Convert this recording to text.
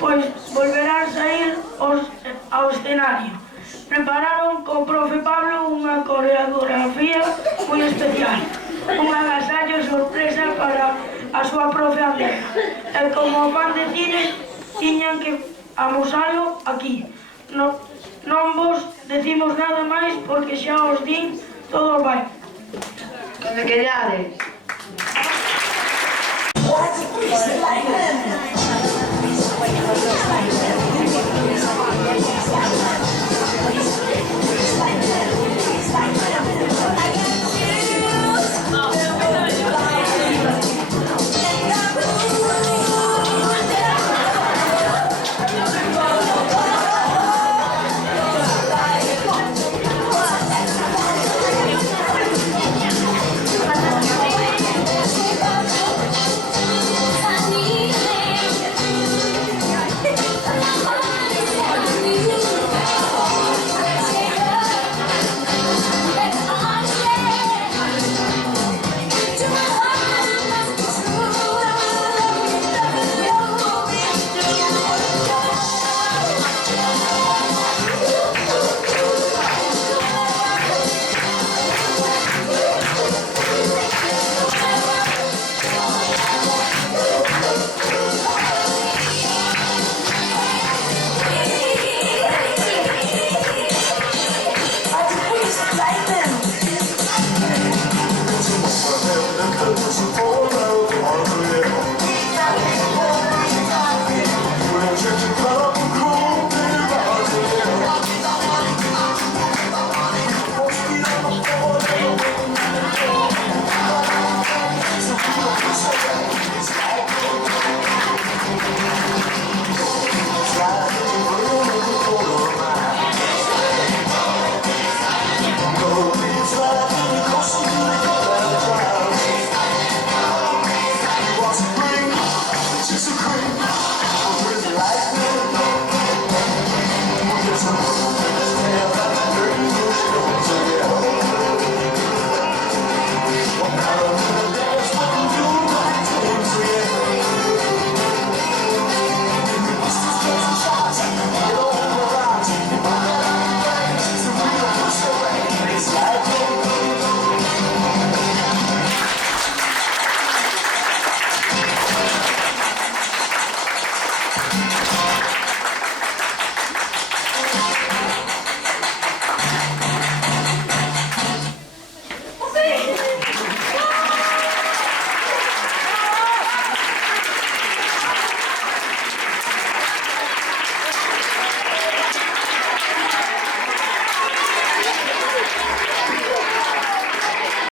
pois volverán saír ao escenario. Prepararon co profe Pablo unha coreografía moi especial, un agasallo sorpresa para a súa profe Andrea. E como fan de cine, tiñan que amosalo aquí. Non vos decimos nada máis porque xa os din todo vai. Que me quedades.